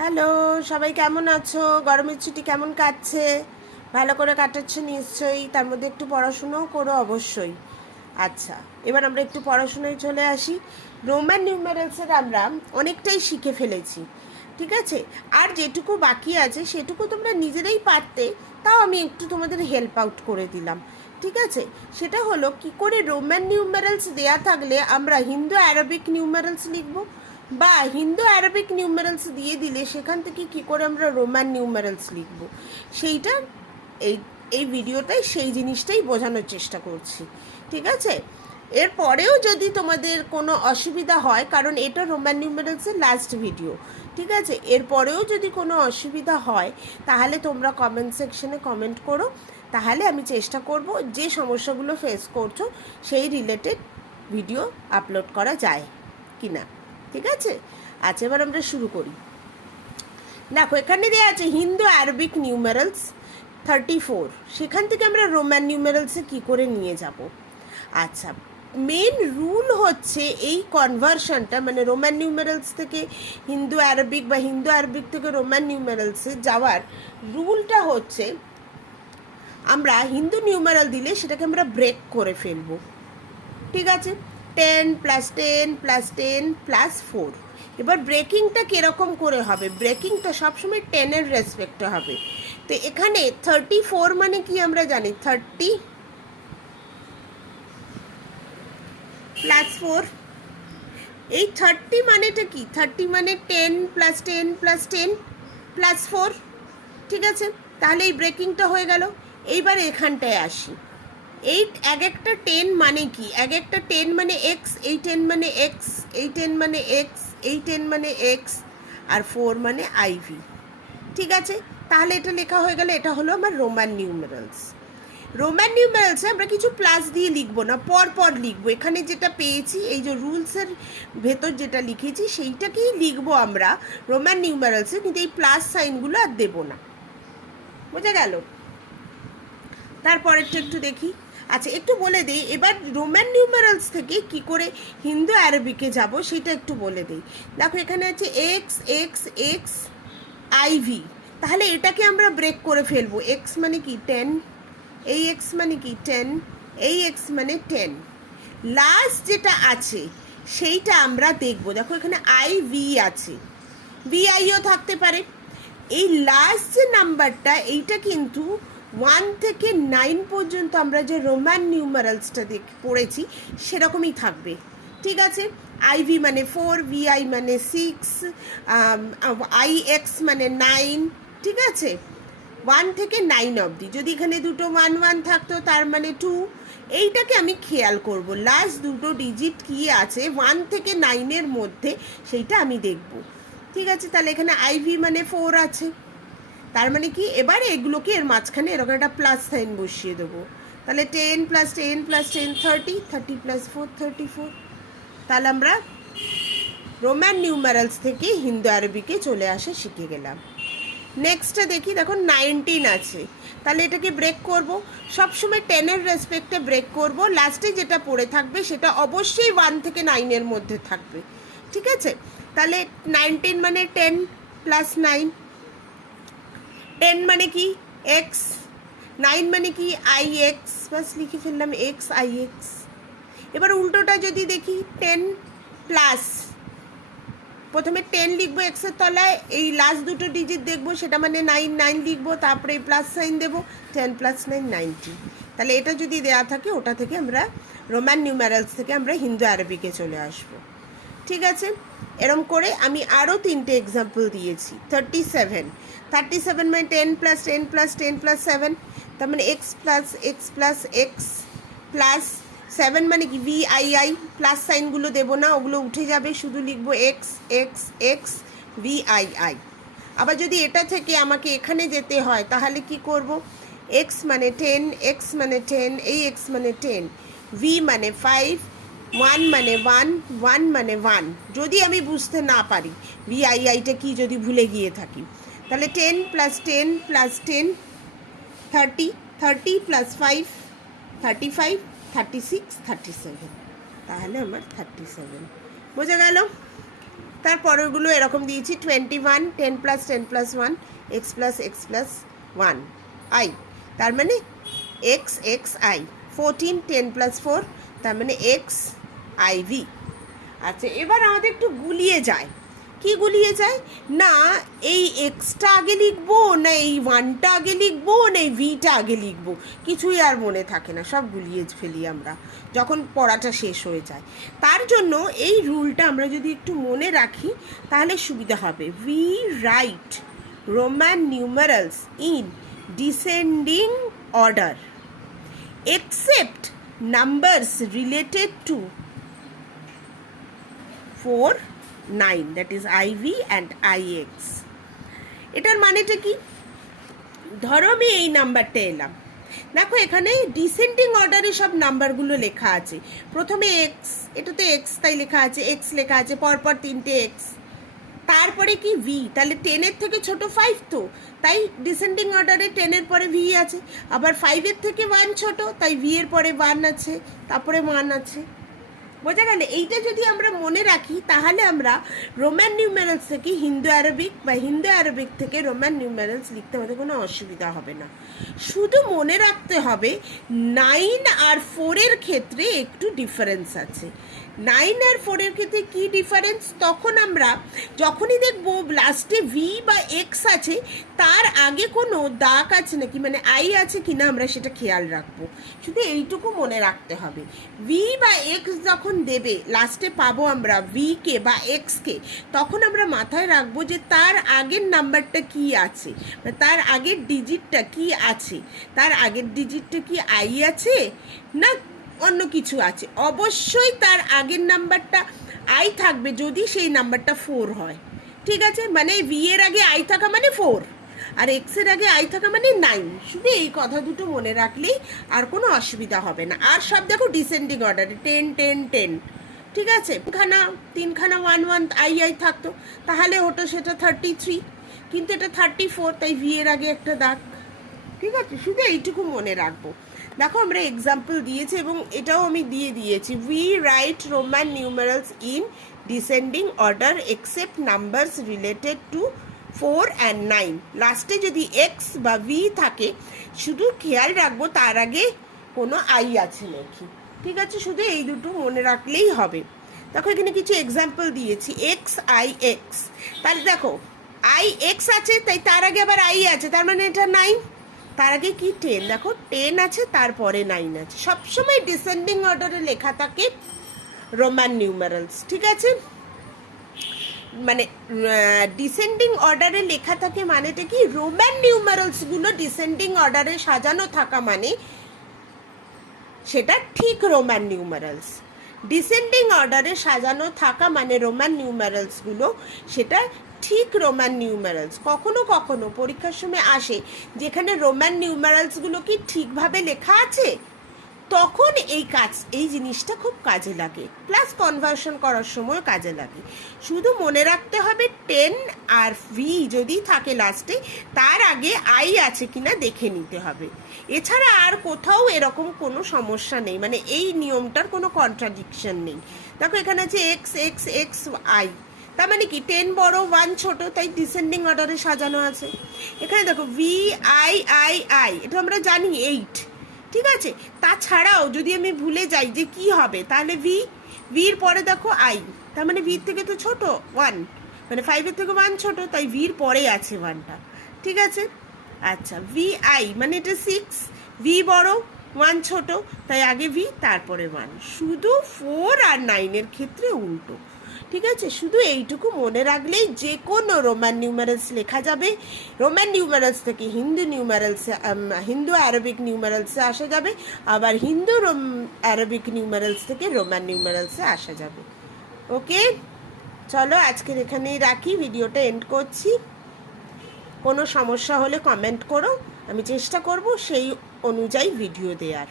Hello, সবাই কেমন আছো? গরমের ছুটি কেমন কাটছে? ভালো করে কাটাচ্ছে নিশ্চয়ই। তার মধ্যে একটু পড়াশুনোও করো অবশ্যই। আচ্ছা, এবার আমরা একটু পড়াশোনায় চলে আসি। রোমান নিউমেরালসের আমরা অনেকটাই শিখে ফেলেছি, ঠিক আছে? আর যেটুকু বাকি আছে সেটুকু তোমরা নিজেরাই পারতে, তাও আমি একটু তোমাদের হেল্প আউট করে দিলাম, ঠিক আছে? সেটা হলো কি করে রোমান নিউমেরালস দেয়া থাকলে আমরা হিন্দু অ্যারাবিক নিউমেরালস লিখব, বা হিন্দু অ্যারাবিক নিউমেরালস দিয়ে দিলে সেখান থেকে কি করে আমরা রোমান নিউমেরালস লিখব, সেইটা এই এই ভিডিওটাই সেই জিনিসটাই বোঝানোর চেষ্টা করছি, ঠিক আছে? এরপরেও যদি তোমাদের কোনো অসুবিধা হয়, কারণ এটা রোমান নিউমেরালসের লাস্ট ভিডিও, ঠিক আছে? এরপরেও যদি কোনো অসুবিধা হয় তাহলে তোমরা কমেন্ট সেকশনে কমেন্ট করো, তাহলে আমি চেষ্টা করব যে সমস্যাগুলো ফেস করছো সেই রিলেটেড ভিডিও আপলোড করা যায় কি না, ঠিক আছে? আচ্ছা, এবার আমরা শুরু করি। দেখো, এখানে দেওয়া আছে হিন্দু অ্যারবিক নিউমেরালস 34, সেখান থেকে আমরা রোমান নিউমেরালসে কী করে নিয়ে যাব। আচ্ছা, মেন রুল হচ্ছে এই কনভার্সনটা, মানে রোমান নিউমেরালস থেকে হিন্দু অ্যারবিক বা হিন্দু অ্যারবিক থেকে রোমান নিউমেরালসে যাওয়ার রুলটা হচ্ছে আমরা হিন্দু নিউমেরাল দিলে সেটাকে আমরা ব্রেক করে ফেলবো, ঠিক আছে? 10 + 10 + 10 + 4। এবার ব্রেকিংটা কীরকম করে হবে? ব্রেকিংটা সবসময় 10-এর রেসপেক্টে হবে। তো এখানে 34 মানে কি আমরা জানি, 30 + 4। এই 30 মানেটা কি? 30 মানে 10 + 10 + 10 + 4, ঠিক আছে? তাহলে এই ব্রেকিংটা হয়ে গেল। এইবার এখানটায় আসি। এই এক একটা 10 মানে কি? এক একটা 10 মানে এক্স, এই 10 মানে এক্স, এই 10 মানে এক্স, এই 10 মানে এক্স, আর 4 মানে আইভি, ঠিক আছে? তাহলে এটা লেখা হয়ে গেল। এটা হলো আমার রোমান নিউমেরালস। রোমান নিউমেরালসে আমরা কিছু প্লাস দিয়ে লিখবো না, পর পর লিখবো। এখানে যেটা পেয়েছি, এই যে রুলসের ভেতর যেটা লিখেছি সেইটাকেই লিখবো আমরা রোমান নিউমেরালসে, কিন্তু এই প্লাস সাইনগুলো আর দেবো না। বোঝা গেল? তারপরেরটা একটু দেখি। আচ্ছা, একটু বলে দিই এবার রোমান নিউমেরালস থেকে কি করে হিন্দু অ্যারবিকে যাব সেটা একটু বলে দিই। দেখো, এখানে আছে এক্স এক্স এক্স আইভি। তাহলে এটাকে আমরা ব্রেক করে ফেলবো। এক্স মানে কি? 10। এই এক্স মানে কি? 10। এই এক্স মানে 10। লাস্ট যেটা আছে সেইটা আমরা দেখব। দেখো, এখানে আইভি আছে, ভিআইও থাকতে পারে। এই লাস্ট যে নাম্বারটা, এইটা কিন্তু 1 থেকে 9 পর্যন্ত আমরা যে রোমান নিউমারালসটা পড়েছি সেরকমই থাকবে, ঠিক আছে? আইভি মানে 4, ভিআই মানে 6, আইএক্স মানে 9, ঠিক আছে? 1 থেকে 9 অবধি। যদি এখানে দুটো 1 1 থাকতো তার মানে 2। এইটাকে আমি খেয়াল করব, লাস্ট দুটো ডিজিট কী আছে 1 থেকে 9-এর মধ্যে, সেইটা আমি দেখব, ঠিক আছে? তাহলে এখানে আইভি মানে 4 আছে, তার মানে কি? এবার এগুলোকে এর মাঝখানে এরকম একটা প্লাস সাইন বসিয়ে দেবো। তাহলে 10 + 10 + 10 30, 30 + 4 34। তাহলে আমরা রোমান নিউমারালস থেকে হিন্দু আরবিকে চলে আসা শিখে গেলাম। নেক্সটটা দেখি। দেখো, 19 আছে, তাহলে এটাকে ব্রেক করব। সবসময় 10-এর রেসপেক্টে ব্রেক করব। লাস্টে যেটা পড়ে থাকবে সেটা অবশ্যই 1 থেকে 9-এর মধ্যে থাকবে, ঠিক আছে? তাহলে 19 মানে 10 + 9। 10 মানে কি? এক্স। 9 মানে কি? I x. বাস লিখে ফেললাম এক্স আই এক্স। এবার উল্টোটা যদি দেখি, 10 প্লাস, প্রথমে 10 লিখবো এক্সের তলায়, এই লাস্ট দুটো ডিজিট দেখবো সেটা মানে 9 9 লিখবো, তারপরে এই প্লাস সাইন দেবো। 10 + 9 90। তাহলে এটা যদি দেওয়া থাকে ওটা থেকে আমরা রোমান নিউমেরালস থেকে আমরা হিন্দু আরবিকে চলে আসবো, ঠিক আছে? এরম করে আমি আরও 3টে এক্সাম্পল দিয়েছি। 37 মানে 10 + 10 + 10 + 7, তার মানে x plus x plus x plus 7 মানে কি? ভিআইআই। প্লাস সাইনগুলো দেবো না, ওগুলো উঠে যাবে, শুধু লিখবো এক্স এক্স এক্স ভিআইআই। আবার যদি এটা থেকে আমাকে এখানে যেতে হয় তাহলে কি করব? এক্স মানে 10, এক্স মানে 10, এই এক্স মানে 10, ভি মানে 5, 1 মানে 1, 1 মানে 1। যদি আমি বুঝতে না পারি ভিআইআইটা কি, যদি ভুলে গিয়ে থাকি, তাহলে 10 + 10 + 10 30, 30 + 5 35, 36 37। তাহলে আমার 37। বোঝা গেল? তারপরেরগুলো এরকম দিয়েছি 21, 10 + 10 + 1, x + 1 i, তার মানে xi, 14, 10 + 4, তার মানে xiv। আচ্ছা, এবার আমাদের একটু গুলিয়ে যায়। কি গুলিয়ে যায় না, এই এক্সটা আগে লিখবো না এই ওয়ানটা আগে লিখবো না এই ভিটা আগে লিখবো, কিছুই আর মনে থাকে না, সব গুলিয়ে ফেলি আমরা যখন পড়াটা শেষ হয়ে যায়। তার জন্য এই রুলটা আমরা যদি একটু মনে রাখি তাহলে সুবিধা হবে। We write Roman numerals in descending order except numbers related to 4, 9, that is iv and ix। এটার মানেটা কি, ধরো আমি এই নাম্বারটা এলাম, দেখো এখানে ডিসেন্ডিং অর্ডারে সব নাম্বারগুলো লেখা আছে। প্রথমে এক্স, এটা তো এক্স তাই লেখা আছে, এক্স লেখা আছে, পরপর 3টে এক্স, তারপরে কি ভি, তাহলে 10-এর থেকে ছোট 5 তো, তাই ডিসেন্ডিং অর্ডারে 10-এর পরে ভি আছে। আবার 5-এর থেকে 1 ছোট, তাই ভি এর পরে 1 আছে, তারপরে 1 আছে। বোঝা গেল? এইটা যদি আমরা মনে রাখি তাহলে আমরা রোমান নিউমেরালস থেকে হিন্দু অ্যারাবিক বা হিন্দু অ্যারাবিক থেকে রোমান নিউমেরালস লিখতে আমাদের কোনো অসুবিধা হবে না। শুধু মনে রাখতে হবে 9 আর 4-এর ক্ষেত্রে একটু ডিফারেন্স আছে। 9 আর 4-এর ক্ষেত্রে কী ডিফারেন্স, তখন আমরা যখনই দেখবো লাস্টে ভি বা এক্স আছে তার আগে কোনো দাগ আছে নাকি, মানে আই আছে কি না, আমরা সেটা খেয়াল রাখবো। শুধু এইটুকু মনে রাখতে হবে, ভি বা এক্স যখন দেবে লাস্টে পাবো আমরা ভিকে বা এক্সকে, তখন আমরা মাথায় রাখবো যে তার আগের নাম্বারটা কি আছে, তার আগের ডিজিটটা কি আছে, তার আগের ডিজিটটা কি আই আছে না অন্য কিছু আছে। অবশ্যই তার আগের নাম্বারটা আই থাকবে যদি সেই নাম্বারটা 4 হয়, ঠিক আছে? মানে ভি এর আগে আই থাকা মানে 4 আর এক্সের আগে আই থাকা মানে 9। শুধু এই কথা দুটো মনে রাখলেই আর কোনো অসুবিধা হবে না। আর সব দেখো ডিসেন্ডিং অর্ডারে 10, 10, 10, ঠিক আছে? তিনখানা 1, 1 আই থাকতো, তাহলে ওটা সেটা 33, কিন্তু এটা 34, তাই ভি এর আগে একটা দাগ, ঠিক আছে? শুধু এইটুকু মনে রাখবো। দেখো আমরা এক্সাম্পল দিয়েছি এবং এটাও আমি দিয়ে দিয়েছি। We write Roman numerals in descending order except numbers related to 4 and 9। লাস্টে যদি এক্স বা ভি থাকে শুধু খেয়াল রাখবো তার আগে কোনো আই আছে নাকি, ঠিক আছে? শুধু এই দুটো মনে রাখলেই হবে। দেখো এখানে কিছু এক্সাম্পল দিয়েছি, এক্স আই এক্স, তাহলে দেখো আই এক্স আছে তাই তার আগে আবার আই আছে, তার মানে এটা 9, তার আগে কি 10, দেখো 10 আছে তারপরে 9 আছে। সবসময় ডিসেন্ডিং অর্ডারে লেখা থাকে রোমান নিউমারালস, ঠিক আছে? মানে ডিসেন্ডিং অর্ডারে লেখা থাকে মানেটা কি, রোমান নিউমারালসগুলো ডিসেন্ডিং অর্ডারে সাজানো থাকা মানে সেটা ঠিক রোমান নিউমারালস। ডিসেন্ডিং অর্ডারে সাজানো থাকা মানে রোমান নিউমারালসগুলো সেটা ঠিক রোমান নিউমারালস। কখনো কখনো পরীক্ষার সময় আসে যেখানে রোমান নিউমারালসগুলো কি ঠিকভাবে লেখা আছে, তখন এই জিনিসটা খুব কাজে লাগে, প্লাস কনভার্সন করার সময় কাজে লাগে। শুধু মনে রাখতে হবে 10 আর ভি যদি থাকে লাস্টে তার আগে আই আছে কিনা দেখে নিতে হবে। এছাড়া আর কোথাও এরকম কোনো সমস্যা নেই, মানে এই নিয়মটার কোনো কন্ট্রাডিকশন নেই। দেখো এখানে আছে এক্স এক্স এক্স আই, তার মানে কি 10 বড় 1 ছোট, তাই ডিসেন্ডিং অর্ডারে সাজানো আছে। এখানে দেখো ভি আই আই আই, এটা আমরা জানি 8, ঠিক আছে? তাছাড়াও যদি আমি ভুলে যাই যে কি হবে, তাহলে ভির পরে দেখো আই, তার মানে ভির থেকে তো ছোট 1, মানে 5-এর থেকে 1 ছোট, তাই ভির পরে আছে 1টা, ঠিক আছে? আচ্ছা, ভি আই মানে এটা 6, ভি বড় 1 ছোট, তাই আগে ভি তারপরে 1। শুধু 4 আর 9-এর ক্ষেত্রে উল্টো, ঠিক আছে? শুধু এইটুকু মনে রাখলেই যে কোনো রোমান নিউমারালস লেখা যাবে। রোমান নিউমারালস থেকে হিন্দু অ্যারাবিক নিউমারালসে আসা যাবে, আবার হিন্দু অ্যারাবিক নিউমারালস থেকে রোমান নিউমারালসে আসা যাবে। ওকে, চলো আজকের এখানেই রাখি, ভিডিওটা এন্ড করছি। কোনো সমস্যা হলে কমেন্ট করো, আমি চেষ্টা করব সেই অনুযায়ী ভিডিও দেওয়ার।